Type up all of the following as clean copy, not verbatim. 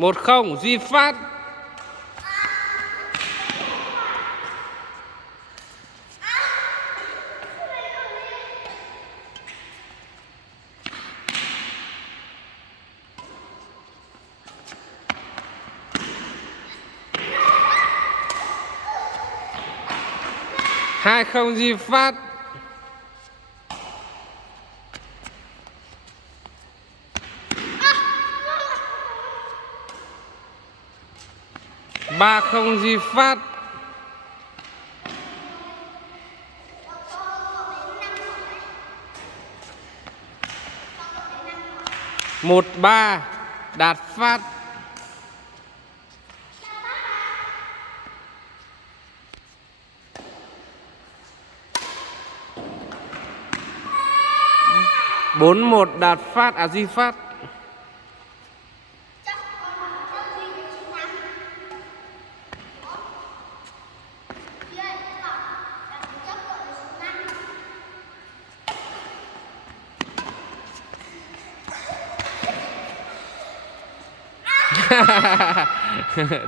1-0 Duy Phát. Hai không Duy Phát. Ba không Duy Phát. Một ba Đạt Phát. Bốn một Đạt Phát Duy Phát.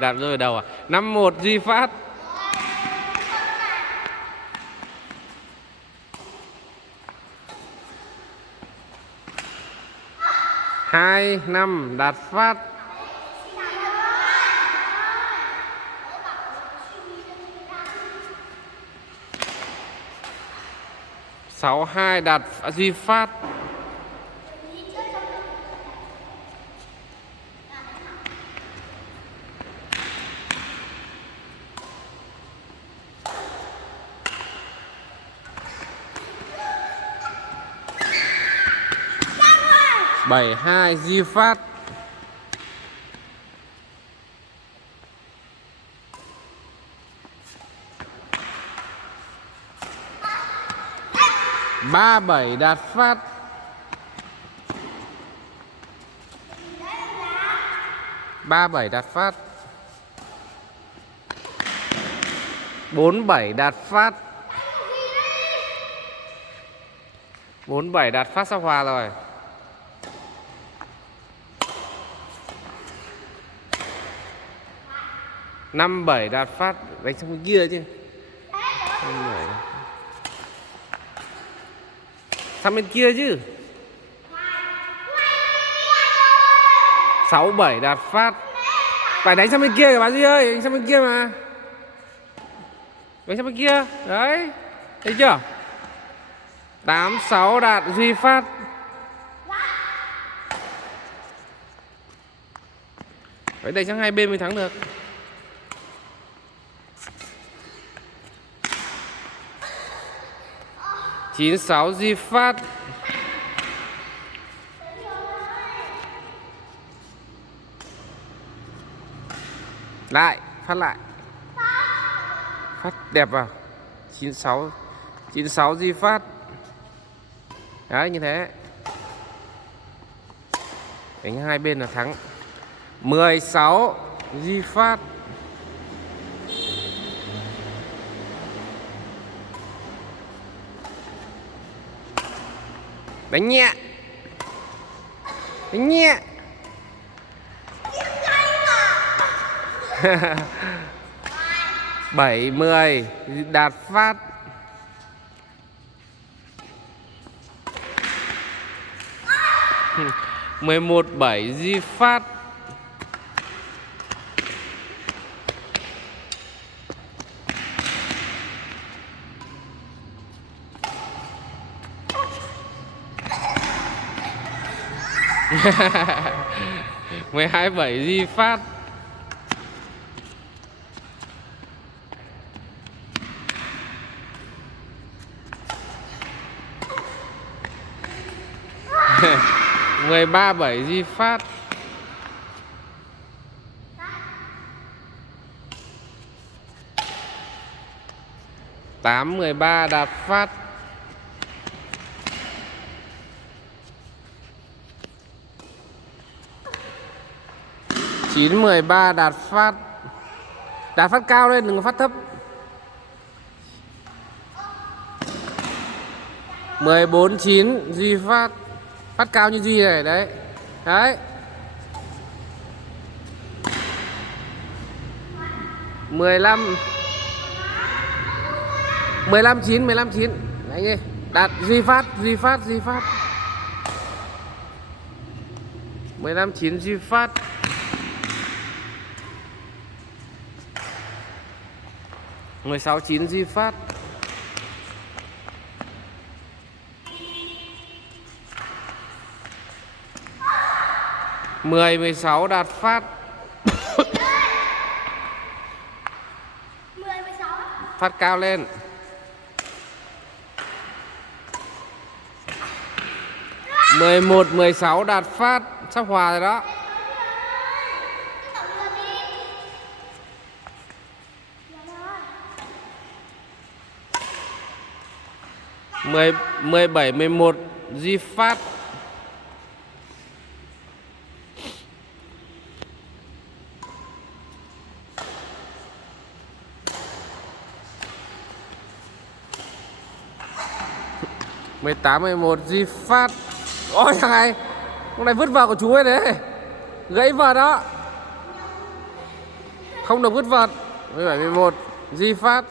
Đạp rơi vào đầu à? 5-1 Duy Phát. Hai năm Đạt Phát. 6-2 Đạt Duy Phát. Bảy hai Duy Phát. Ba bảy Đạt Phát. Ba bảy Đạt Phát. 4-7 Đạt Phát. 4-7 Đạt Phát sắp hòa rồi. 5-7 Đạt Phát. Đánh sang bên kia chứ. 5-7. Sang bên kia chứ. 6-7 Đạt Phát. Phải đánh sang bên kia kìa bà Duy ơi. Đánh sang bên kia mà. Đánh sang bên kia. Đấy. Thấy chưa? 8-6 Đạt Duy Phát. Phải đánh sang hai bên mới thắng được. 9-6 Duy Phát. Lại, phát lại. Phát đẹp vào. 9-6 Duy Phát. Đấy như thế. Đánh hai bên là thắng. 16 Duy Phát. Đánh nhẹ. Đánh nhẹ. Bảy 10 Đạt Phát. Mười 11-7 Duy Phát. Mười 12-7 Duy Phát. Mười 13-7 Duy Phát. 8-13 Đạt Phát. 9-13 Đạt Phát. Đạt phát cao lên, đừng có phát thấp. 14-9 Duy Phát. Phát cao như Duy này đấy. Đấy. 15 9 anh ơi, đạt Duy Phát 15 9 Duy Phát. 16 9 Duy Phát. 10 16 Đạt Phát. Phát cao lên. 11 16 Đạt Phát. Sắp hòa rồi đó. 17 11 Duy Phát. 18 11 Duy Phát. Ôi thằng này, con này vứt vào của chú ấy đấy, gãy vợt đó, không được vứt vợt. 17 11 Duy Phát.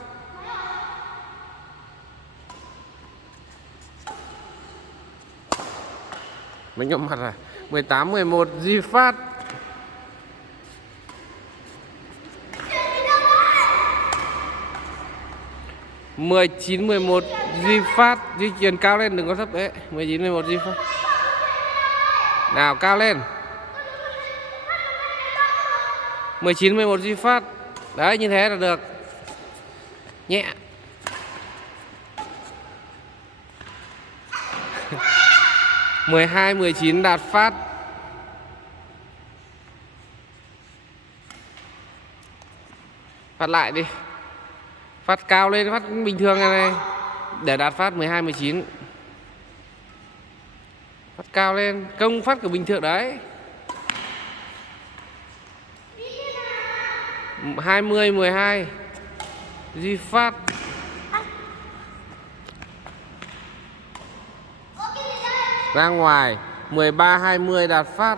Mình nhầm mặt rồi. 18 11 Duy Phát. 19 11 Duy Phát. Di chuyển cao lên, đừng có thấp đấy. 19 11 Duy Phát. Nào cao lên. 19 11 Duy Phát. Đấy, như thế là được. Nhẹ. Mười 12 19 Đạt Phát. Phát lại đi. Phát cao lên, phát bình thường này để Đạt Phát 12 19. Phát cao lên, công phát của bình thường đấy. 20 12 Duy Phát. Ra ngoài. 13 20 Đạt Phát.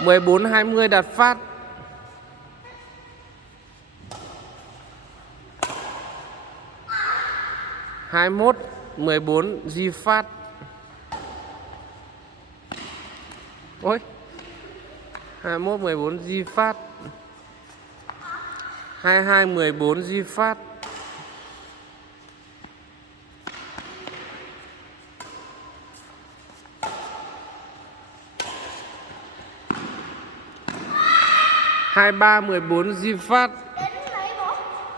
14 20 Đạt Phát. 21 14 Duy Phát. Ôi, 21 14 Duy Phát. 22 14 Duy Phát. 23 14 Duy Phát.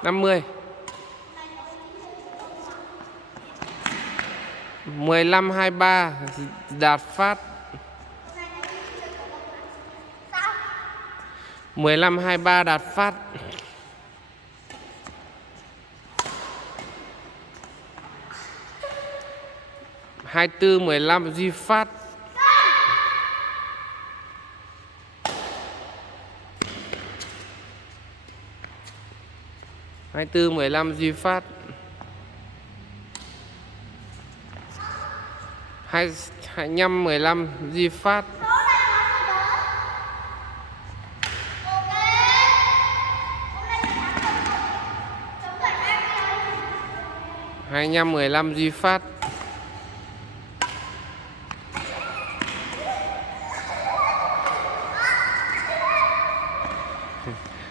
50. 15 23 Đạt Phát. 15 23 Đạt Phát. 24 15 Duy Phát. 24 15 Duy Phát. 25 15 Duy Phát. 25 15 Duy Phát.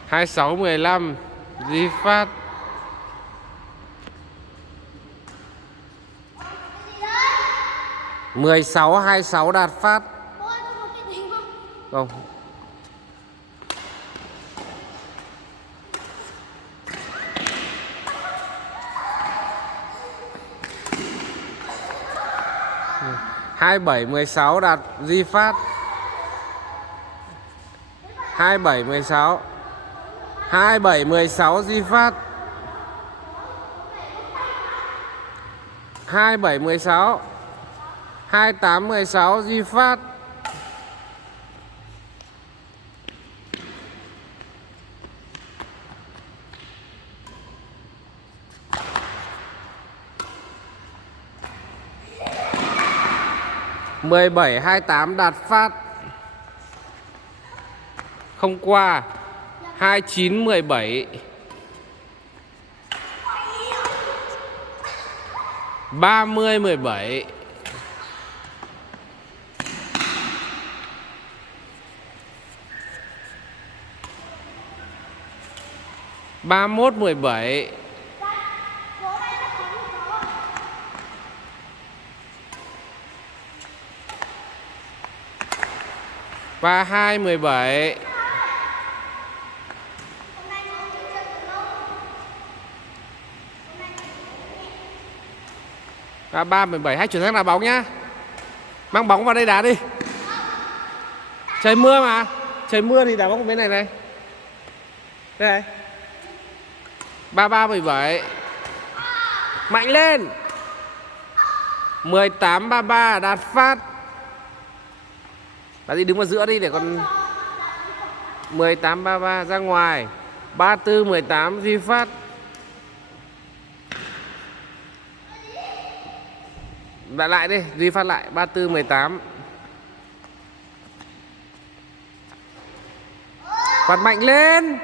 26 15 Duy Phát. 16 26 Đạt Phát. Không. Hai 7 16 Đạt Duy Phát. 27 16 27 16 Duy Phát. 27 16 28 16 Duy Phát. 17 28 Đạt Phát. không qua. 29 17. 30 17. 31 17. 32 17. 33 17. Hãy chuyển sang đá bóng nhá. Mang bóng vào đây đá đi. Trời mưa mà. Trời mưa thì đá bóng bên này này. Đây này. 33 17. Mạnh lên. 18 33 Đạt Phát. Bà đi đứng vào giữa đi để còn 18 33 ra ngoài. 34 18 Duy Phát. Lại đi, Duy Phát lại 34 18. Phát mạnh lên.